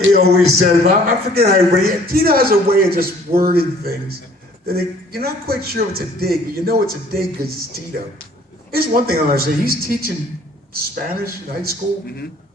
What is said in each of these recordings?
He always said, I forget how Tito has a way of just wording things that you're not quite sure it's a dig, but you know it's a dig because it's Tito. Here's one thing I understand. He's teaching Spanish in high school.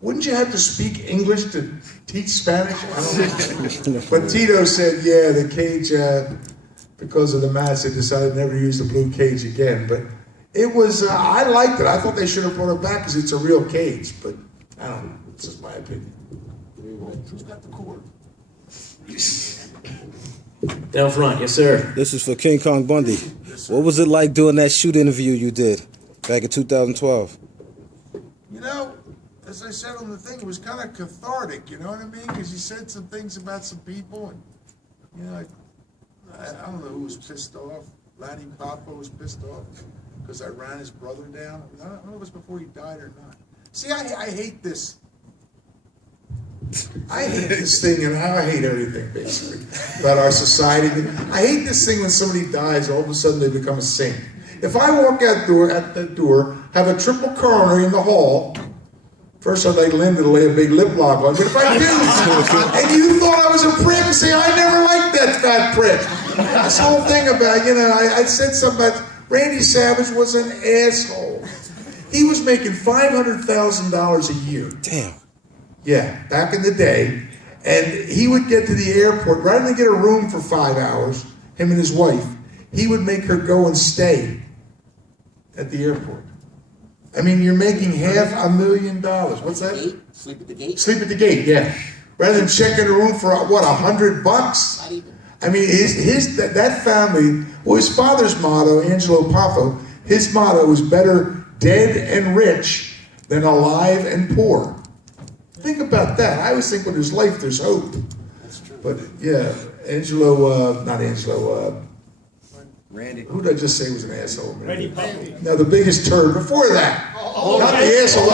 Wouldn't you have to speak English to teach Spanish? I don't know. But Tito said, yeah, the cage, because of the mass, they decided never to use the blue cage again. But it was, I liked it. I thought they should have brought it back because it's a real cage. But I don't know. It's just my opinion. Who's got the cord? Down front, yes, sir. This is for King Kong Bundy. What was it like doing that shoot interview you did back in 2012? You know, as I said on the thing, it was kind of cathartic, you know what I mean? Because you said some things about some people, and, you know, I don't know who was pissed off. Lanny Papa was pissed off because I ran his brother down. I don't know if it was before he died or not. See, I hate this. I hate this thing, and I hate everything, basically, about our society. I hate this thing when somebody dies, all of a sudden they become a saint. If I walk out at that door, have a triple coronary in the hall, first I'd like Linda to lay a big lip lock on, but if I do, and you thought I was a prick, say, I never liked that fat prick. This whole thing about, you know, I said something about Randy Savage was an asshole. He was making $500,000 a year. Damn. Yeah, back in the day. And he would get to the airport, rather than get a room for 5 hours, him and his wife, he would make her go and stay at the airport. I mean, you're making $500,000. What's that? Sleep at the gate? Sleep at the gate, yeah. Rather than checking a room for, what, $100? Not even. I mean, that family, well, his father's motto, Angelo Poffo, his motto was better dead and rich than alive and poor. Think about that. I always think when there's life, there's hope. That's true. But yeah, not Angelo, Randy. who did I just say was an asshole? Randy Puppy. No, the biggest turd before that. Not the asshole.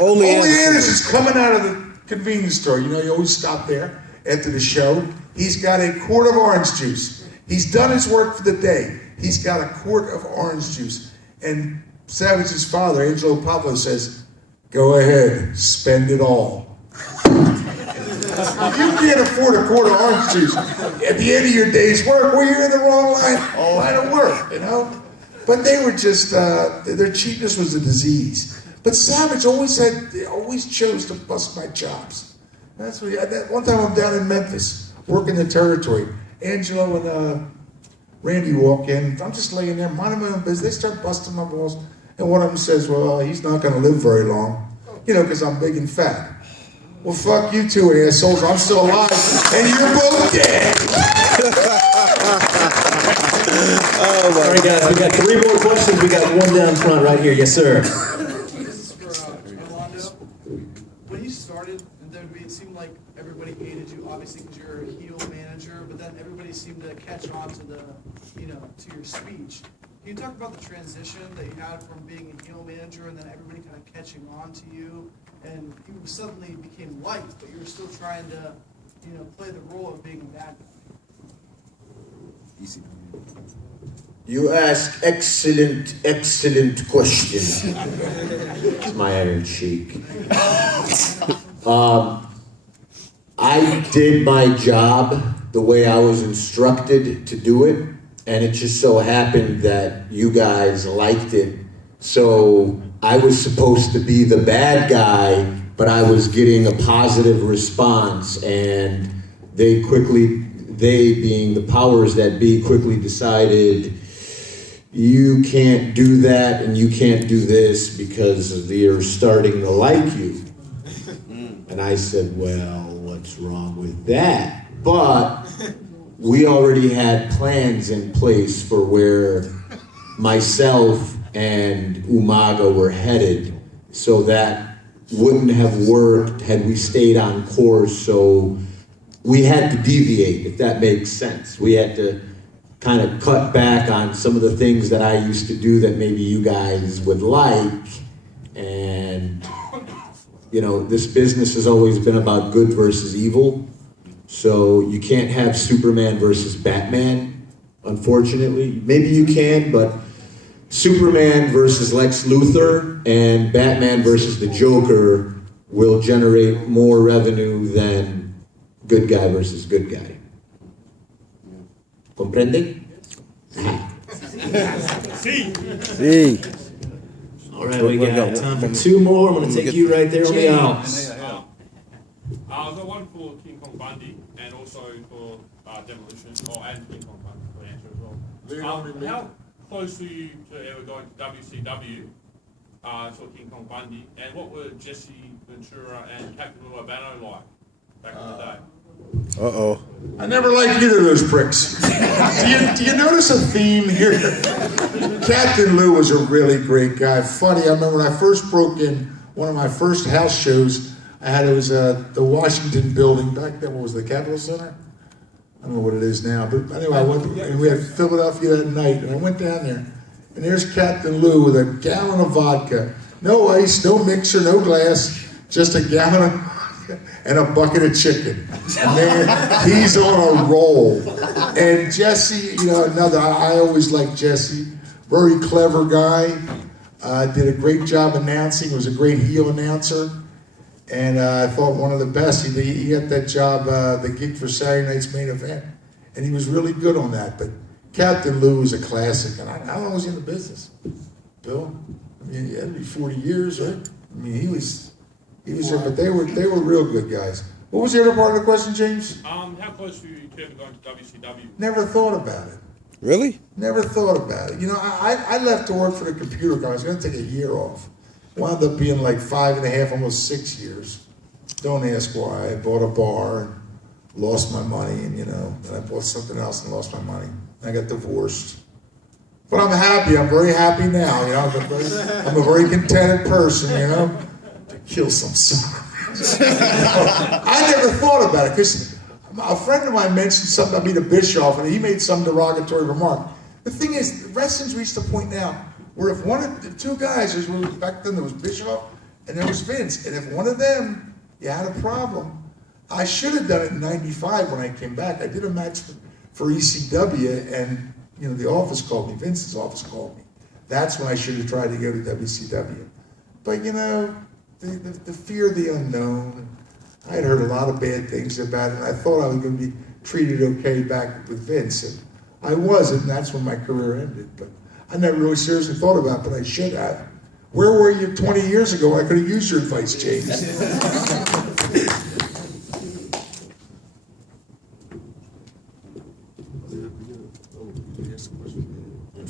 Ole Anderson's coming out of the convenience store. You know, you always stop there after the show. He's got a quart of orange juice. He's done his work for the day. He's got a quart of orange juice. And Savage's father, Angelo Pablo, says, go ahead, spend it all. If you can't afford a quart of orange juice at the end of your day's work, well, you're in the wrong line of work, you know? But they were just, their cheapness was a disease. But Savage always chose to bust my chops. That's what one time I'm down in Memphis, working the territory. Angelo and Randy walk in. I'm just laying there, minding my own business. They start busting my balls. And one of them says, well, he's not going to live very long. You know, because I'm big and fat. Well, fuck you two assholes. I'm still alive. And you're both dead. All right, guys, we got 3 more questions. We got one down front right here. Yes, sir. This is for Orlando. When you started in WWE, it seemed like everybody hated you, obviously, because you're a heel manager, but then everybody seemed to catch on to to your speech. Can you talk about the transition that you had from being a heel manager and then everybody kind of catching on to you, and you suddenly became liked, but you were still trying to, play the role of being a bad guy? You ask excellent question. It's my Iron Sheik. I did my job the way I was instructed to do it, and it just so happened that you guys liked it. So I was supposed to be the bad guy, but I was getting a positive response, and they being the powers that be, quickly decided, you can't do that and you can't do this because they're starting to like you. And I said, well, what's wrong with that? But we already had plans in place for where myself and Umaga were headed, so that wouldn't have worked had we stayed on course. So we had to deviate, if that makes sense. We had to kind of cut back on some of the things that I used to do that maybe you guys would like. And, this business has always been about good versus evil. So you can't have Superman versus Batman, unfortunately. Maybe you can, but Superman versus Lex Luthor and Batman versus the Joker will generate more revenue than good guy versus good guy. Comprende? See. All right, we got time for two more. I'm going to take you right there on the aisle. I've got one for King Kong Bundy and also for Demolition, and King Kong Bundy for answer as well. How close were you to ever going to WCW, for King Kong Bundy, and what were Jesse Ventura and Captain Lou Albano like back in the day? Uh-oh. I never liked either of those pricks. Do you notice a theme here? Captain Lou was a really great guy. Funny, I remember when I first broke in one of my first house shows, it was the Washington building, back then, what was the Capitol Center? I don't know what it is now, but anyway, I went, and we had Philadelphia that night, and I went down there, and there's Captain Lou with a gallon of vodka. No ice, no mixer, no glass, just a gallon of vodka and a bucket of chicken. Man, he's on a roll. And Jesse, I always liked Jesse, very clever guy, did a great job announcing, was a great heel announcer. And I thought one of the best. He got that job, the gig for Saturday Night's Main Event. And he was really good on that. But Captain Lou was a classic. And how long was he in the business? Bill? I mean, he had to be 40 years, right? I mean, he was there, but they were real good guys. What was the other part of the question, James? How close were you to ever going to WCW? Never thought about it. Really? Never thought about it. I left to work for the computer company. I was going to take a year off. Wound up being like 5.5, almost 6 years. Don't ask why. I bought a bar and lost my money, and I bought something else and lost my money. I got divorced. But I'm happy. I'm very happy now. I'm a very contented person. To kill some son. I never thought about it because a friend of mine mentioned something about me to Bischoff, and he made some derogatory remark. The thing is, wrestling's reached a point now where if two guys, back then there was Bischoff and there was Vince, and if one of them, you had a problem. I should have done it in '95 when I came back. I did a match for ECW, and the office called me, Vince's office called me. That's when I should have tried to go to WCW. But the fear of the unknown, I had heard a lot of bad things about it, and I thought I was going to be treated okay back with Vince, and I wasn't, and that's when my career ended. But I never really seriously thought about it, but I should have. Where were you 20 years ago? I could have used your advice, James.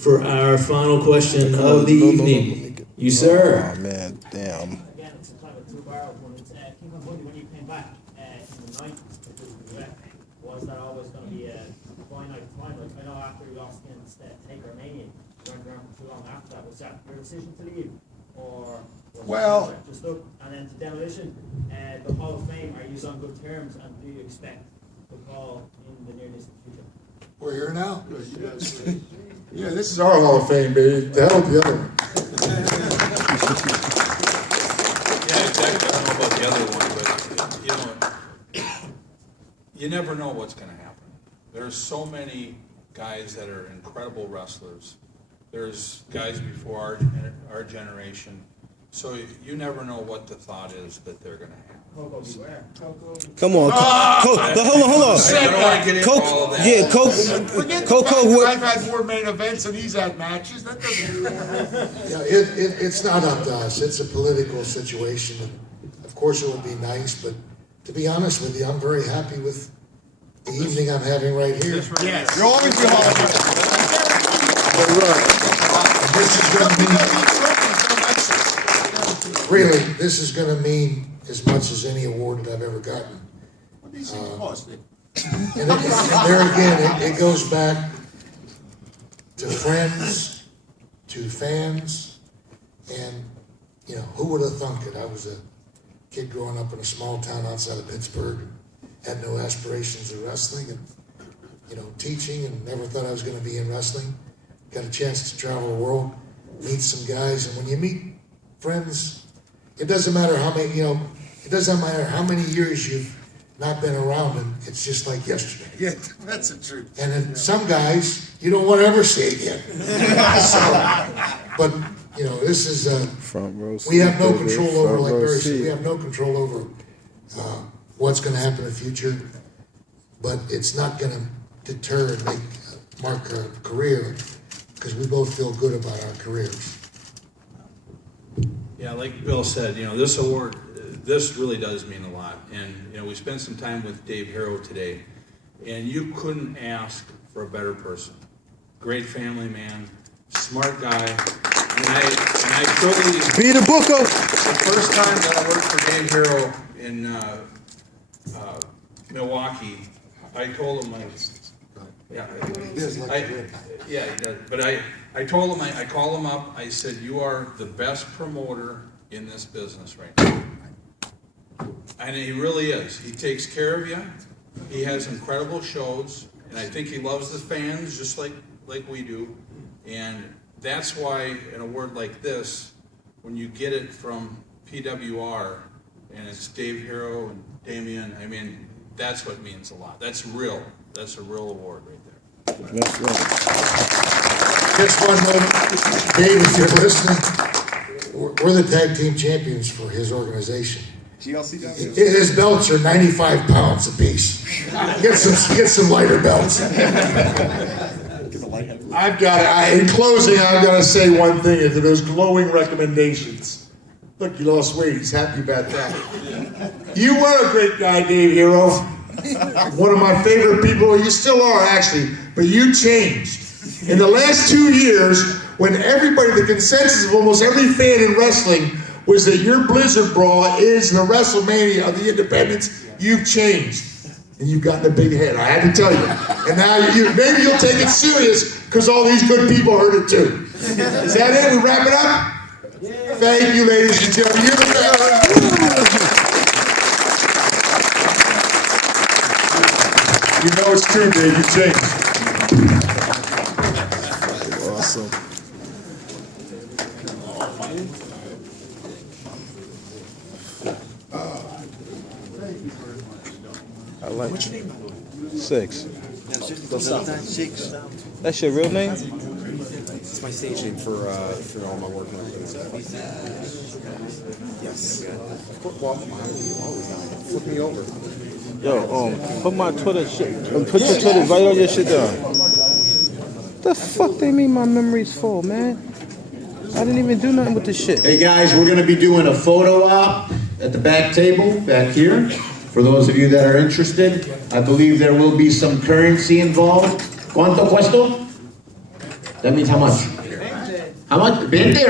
For our final question of the evening, you, sir. Oh, man, damn. Again, it's kind of a two-barrel one. It's King Kong Bundy, when you came back in the 90s, was that always going to be a finite time? Like, I know after you lost against Taker Mania, you weren't around for too long after that. Was that your decision to leave? Or was it just up? And then to Demolition, the Hall of Fame, are you on good terms, and do you expect to call in the near distant future? We're here now? Yeah, this is our Hall of Fame, baby. The hell with the other one. Yeah, exactly. I don't know about the other one, but you never know what's going to happen. There's so many guys that are incredible wrestlers. There's guys before our generation. So you never know what the thought is that they're going to have. Come on. Hold on. I don't want to get into all of that. Yeah, Forget Coco. the fact that I've had 4 main events and he's had matches. That doesn't. It's not up to us. It's a political situation. And of course, it would be nice, but to be honest with you, I'm very happy with the evening I'm having right here. Yes. You'll always be Hall of Fame. Really, this is going to mean as much as any award that I've ever gotten. What do these things cost? And there again, it goes back to friends, to fans, and who would have thunk it? I was a kid growing up in a small town outside of Pittsburgh, had no aspirations of wrestling, and teaching, and never thought I was going to be in wrestling. Got a chance to travel the world, meet some guys, and when you meet friends, it doesn't matter how many, it doesn't matter how many years you've not been around them. It's just like yesterday. Yeah, that's the truth. And then some guys you don't want to ever see again. But you know, this is, Front row seat. we have no baby. control over, Front like row Barry said, seat. we have no control over what's gonna happen in the future, but it's not gonna deter and mark our career, because we both feel good about our careers. Yeah, like Bill said, you know, this award, this really does mean a lot. And, you know, we spent some time with Dave Harrow today, and you couldn't ask for a better person. Great family man, smart guy, and I truly, Be the booker. the first time that I worked for Dave Harrow in Milwaukee, I told him, yeah, yeah, he does. But I told him, I called him up, I said, you are the best promoter in this business right now. And he really is. He takes care of you. He has incredible shows, and I think he loves the fans just like we do. And that's why an award like this, when you get it from PWR, and it's Dave Harrow and Damian, I mean, that's what means a lot. That's real. That's a real award right there. That's right. Just one moment, Dave, if you're listening, we're the tag team champions for his organization. His belts are 95 pounds apiece. Get some lighter belts. In closing, I've got to say one thing. Into those glowing recommendations. Look, you lost weight. He's happy about that. You were a great guy, Dave Hero. One of my favorite people. You still are, actually. But you changed. In the last 2 years, when everybody, the consensus of almost every fan in wrestling was that your Blizzard Brawl is the WrestleMania of the independents, you've changed. And you've gotten a big head, I had to tell you. And now maybe you'll take it serious because all these good people heard it too. Is that it? We wrap it up? Thank you, ladies and gentlemen. You're the best. You know it's true, Dave. You changed. Awesome. I like What's your name? 6. Six. That's your real name? It's my stage name for all my work and everything. Yes. Flip me over. Yo, put my Twitter shit. Put your Twitter right on your shit down. The fuck they mean my memory's full, man? I didn't even do nothing with this shit. Hey guys, we're gonna be doing a photo op at the back table, back here. For those of you that are interested, I believe there will be some currency involved. ¿Cuánto cuesta? That means how much? How much? 20.